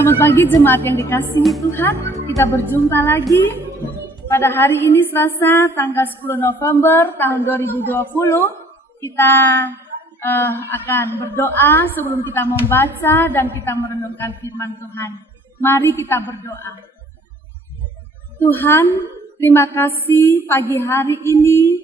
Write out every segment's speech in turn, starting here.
Selamat pagi jemaat yang dikasihi Tuhan. Kita berjumpa lagi pada hari ini Selasa tanggal 10 November tahun 2020. Kita akan berdoa sebelum kita membaca dan kita merenungkan firman Tuhan. Mari kita berdoa. Tuhan, terima kasih pagi hari ini,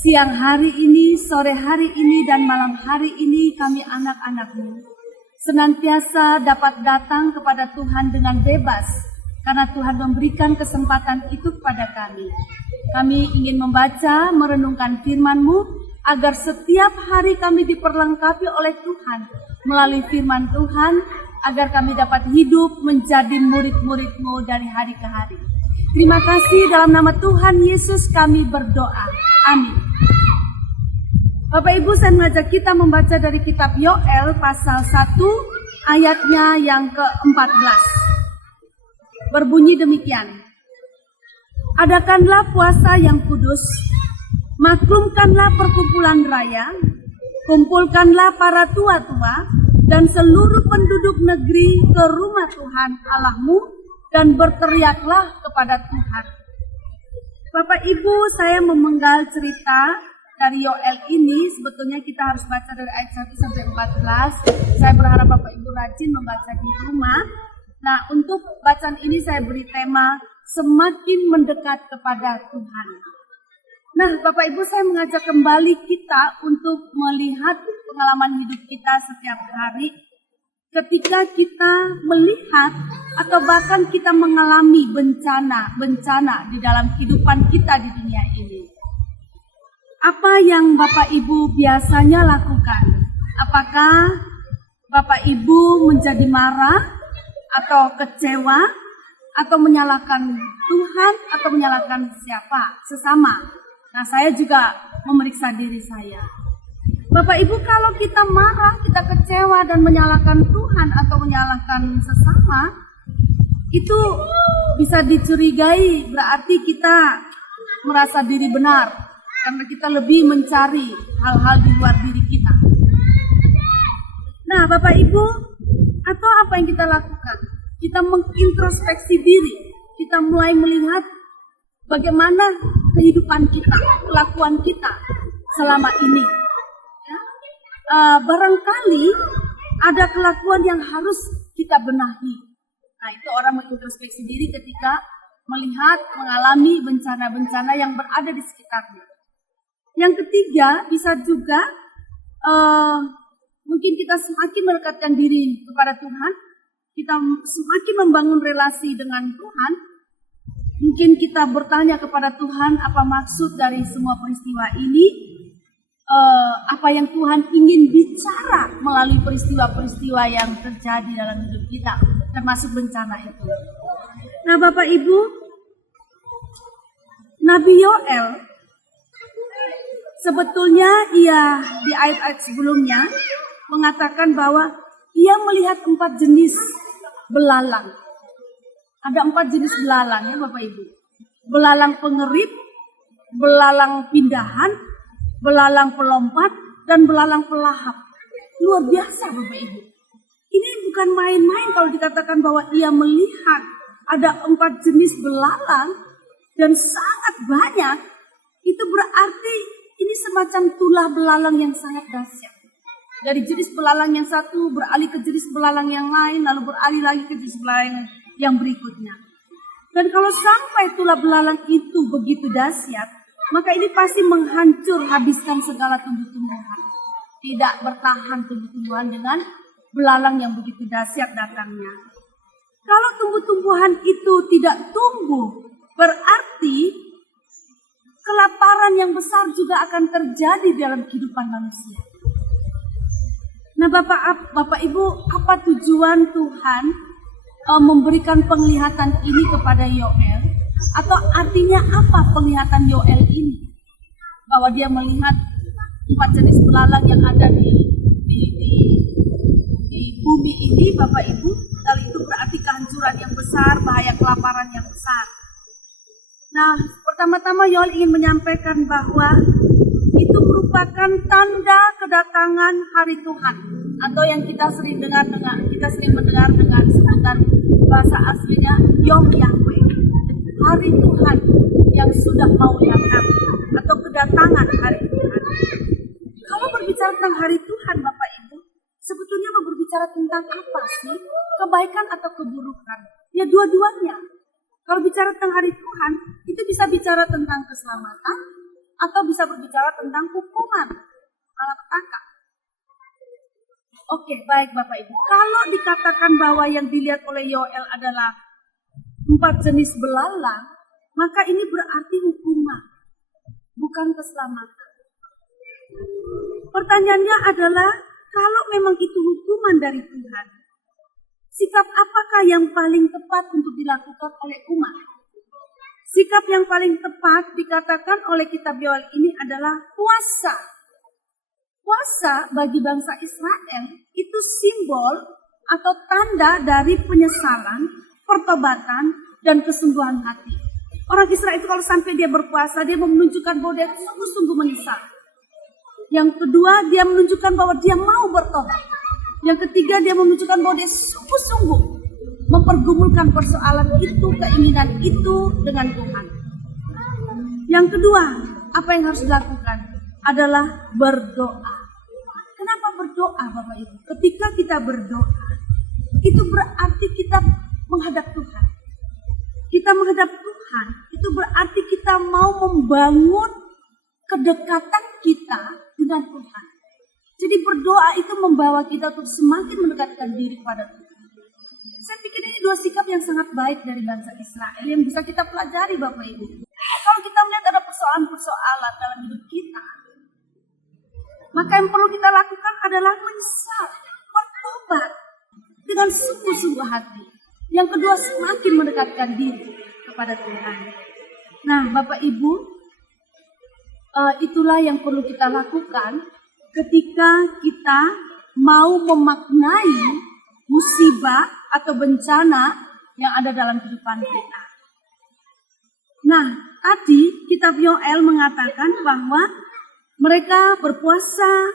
siang hari ini, sore hari ini, dan malam hari ini kami anak-anak-Mu senantiasa dapat datang kepada Tuhan dengan bebas karena Tuhan memberikan kesempatan itu kepada kami. Kami ingin membaca, merenungkan firman-Mu agar setiap hari kami diperlengkapi oleh Tuhan melalui firman Tuhan, agar kami dapat hidup menjadi murid-murid-Mu dari hari ke hari. Terima kasih, dalam nama Tuhan Yesus kami berdoa. Amin. Bapak Ibu, saya mengajak kita membaca dari kitab Yoel pasal 1 ayatnya yang ke-14. Berbunyi demikian. Adakanlah puasa yang kudus, maklumkanlah perkumpulan raya, kumpulkanlah para tua-tua dan seluruh penduduk negeri ke rumah Tuhan Allahmu dan berteriaklah kepada Tuhan. Bapak Ibu, saya memenggal cerita dari Yoel ini. Sebetulnya kita harus baca dari ayat 1 sampai 14. Saya berharap Bapak Ibu rajin membaca di rumah. Nah, untuk bacaan ini saya beri tema semakin mendekat kepada Tuhan. Nah, Bapak Ibu, saya mengajak kembali kita untuk melihat pengalaman hidup kita setiap hari. Ketika kita melihat atau bahkan kita mengalami bencana di dalam kehidupan kita di dunia ini. Apa yang Bapak Ibu biasanya lakukan? Apakah Bapak Ibu menjadi marah atau kecewa atau menyalahkan Tuhan atau menyalahkan siapa? Sesama. Nah, saya juga memeriksa diri saya. Bapak Ibu, kalau kita marah, kita kecewa dan menyalahkan Tuhan atau menyalahkan sesama, itu bisa dicurigai berarti kita merasa diri benar karena kita lebih mencari hal-hal di luar diri kita. Nah, Bapak Ibu, atau apa yang kita lakukan? Kita mengintrospeksi diri, kita mulai melihat bagaimana kehidupan kita, kelakuan kita selama ini. Barangkali ada kelakuan yang harus kita benahi. Nah, itu orang mengintrospeksi diri ketika melihat, mengalami bencana-bencana yang berada di sekitarnya. Yang ketiga, bisa juga mungkin kita semakin mendekatkan diri kepada Tuhan, kita semakin membangun relasi dengan Tuhan. Mungkin kita bertanya kepada Tuhan, apa maksud dari semua peristiwa ini? Apa yang Tuhan ingin bicara melalui peristiwa-peristiwa yang terjadi dalam hidup kita, termasuk bencana itu. Nah, Bapak Ibu, Nabi Yoel sebetulnya ia di ayat-ayat sebelumnya mengatakan bahwa ia melihat 4 jenis belalang. Ada 4 jenis belalang ya Bapak Ibu. Belalang pengerip, belalang pindahan, belalang pelompat, dan belalang pelahap. Luar biasa Bapak Ibu. Ini bukan main-main kalau dikatakan bahwa ia melihat ada 4 jenis belalang dan sangat banyak. Itu berarti ini semacam tulah belalang yang sangat dahsyat. Dari jenis belalang yang satu beralih ke jenis belalang yang lain, lalu beralih lagi ke jenis belalang yang berikutnya. Dan kalau sampai tulah belalang itu begitu dahsyat, maka ini pasti menghancur habiskan segala tumbuh-tumbuhan. Tidak bertahan tumbuh-tumbuhan dengan belalang yang begitu dahsyat datangnya. Kalau tumbuh-tumbuhan itu tidak tumbuh, berarti kelaparan yang besar juga akan terjadi dalam kehidupan manusia. Nah, Bapak Ibu, apa tujuan Tuhan memberikan penglihatan ini kepada Yoel? Atau artinya apa penglihatan Yoel ini? Bahwa dia melihat 4 jenis belalang yang ada di bumi ini, Bapak Ibu. Hal itu berarti kehancuran yang besar, bahaya kelaparan yang besar. Nah, pertama-tama Yoel ingin menyampaikan bahwa itu merupakan tanda kedatangan hari Tuhan. atau yang kita sering mendengar dengan sebutan bahasa aslinya Yom Yahweh, hari Tuhan yang sudah mau datang atau kedatangan hari Tuhan. Kalau berbicara tentang hari Tuhan Bapak Ibu, sebetulnya mau berbicara tentang apa sih? Kebaikan atau keburukan? Ya dua-duanya. Kalau bicara tentang hari Tuhan, itu bisa bicara tentang keselamatan atau bisa berbicara tentang hukuman, malapetaka. Oke, baik Bapak Ibu. Kalau dikatakan bahwa yang dilihat oleh Yoel adalah 4 jenis belalang, maka ini berarti hukuman, bukan keselamatan. Pertanyaannya adalah, kalau memang itu hukuman dari Tuhan, sikap apakah yang paling tepat untuk dilakukan oleh umat? Sikap yang paling tepat dikatakan oleh kitab Yoel ini adalah puasa. Puasa bagi bangsa Israel itu simbol atau tanda dari penyesalan, pertobatan, dan kesungguhan hati. Orang Israel itu kalau sampai dia berpuasa, dia menunjukkan bahwa dia sungguh-sungguh menyesal. Yang kedua, dia menunjukkan bahwa dia mau bertobat. Yang ketiga, dia menunjukkan bahwa dia sungguh-sungguh mempergumulkan persoalan itu, keinginan itu dengan Tuhan. Yang kedua, apa yang harus dilakukan adalah berdoa. Kenapa berdoa Bapak Ibu? Ketika kita berdoa, itu berarti kita menghadap Tuhan. Kita menghadap Tuhan, itu berarti kita mau membangun kedekatan kita dengan Tuhan. Jadi berdoa itu membawa kita untuk semakin mendekatkan diri pada Tuhan. Saya pikir ini dua sikap yang sangat baik dari bangsa Israel yang bisa kita pelajari Bapak Ibu. Kalau kita melihat ada persoalan-persoalan dalam hidup kita, maka yang perlu kita lakukan adalah menyesal, bertobat dengan sungguh-sungguh hati. Yang kedua, semakin mendekatkan diri kepada Tuhan. Nah, Bapak Ibu, itulah yang perlu kita lakukan ketika kita mau memaknai musibah atau bencana yang ada dalam kehidupan kita. Nah, tadi kitab Yoel mengatakan bahwa mereka berpuasa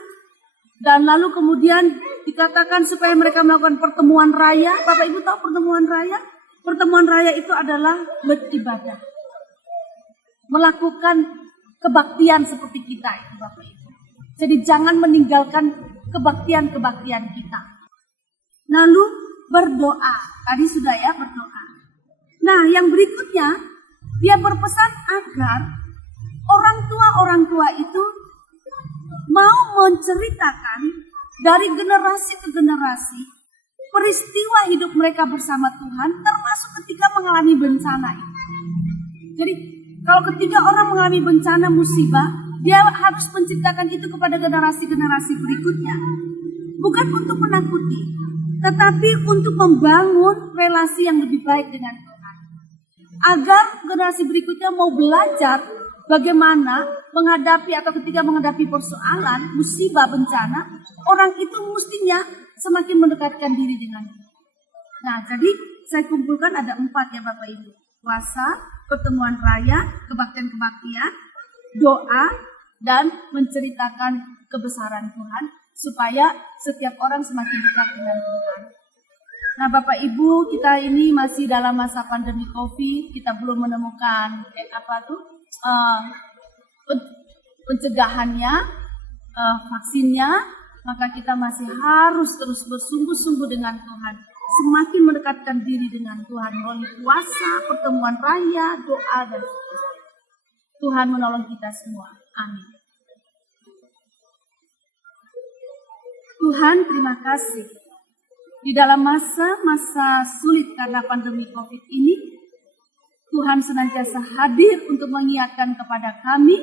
dan lalu kemudian dikatakan supaya mereka melakukan pertemuan raya. Bapak Ibu tahu pertemuan raya? Pertemuan raya itu adalah beribadah. Melakukan kebaktian seperti kita itu Bapak Ibu. Jadi jangan meninggalkan kebaktian-kebaktian kita. Lalu berdoa. Tadi sudah ya berdoa. Nah yang berikutnya, dia berpesan agar orang tua itu mau menceritakan dari generasi ke generasi peristiwa hidup mereka bersama Tuhan, termasuk ketika mengalami bencana itu. Jadi kalau ketika orang mengalami bencana musibah, dia harus menceritakan itu kepada generasi-generasi berikutnya. Bukan untuk menakuti, tetapi untuk membangun relasi yang lebih baik dengan Tuhan. Agar generasi berikutnya mau belajar bagaimana menghadapi atau ketika menghadapi persoalan, musibah, bencana, orang itu mestinya semakin mendekatkan diri dengan Tuhan. Nah, jadi saya kumpulkan ada 4 ya Bapak Ibu. Puasa, pertemuan raya, kebaktian-kebaktian, doa, dan menceritakan kebesaran Tuhan supaya setiap orang semakin dekat dengan Tuhan. Nah Bapak Ibu, kita ini masih dalam masa pandemi COVID, kita belum menemukan pencegahannya, vaksinnya, maka kita masih harus terus bersungguh-sungguh dengan Tuhan. Semakin mendekatkan diri dengan Tuhan melalui puasa, pertemuan raya, doa, dan sebagainya. Tuhan menolong kita semua. Amin. Tuhan, terima kasih. Di dalam masa-masa sulit karena pandemi COVID ini, Tuhan senantiasa hadir untuk mengingatkan kepada kami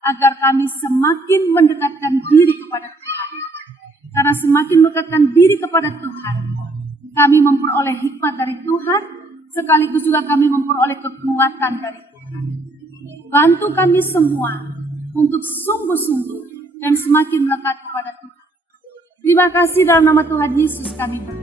agar kami semakin mendekatkan diri kepada Tuhan. Karena semakin mendekatkan diri kepada Tuhan, kami memperoleh hikmat dari Tuhan, sekaligus juga kami memperoleh kekuatan dari Tuhan. Bantu kami semua untuk sungguh-sungguh dan semakin melekat kepada Tuhan. Terima kasih dalam nama Tuhan Yesus kami berdoa.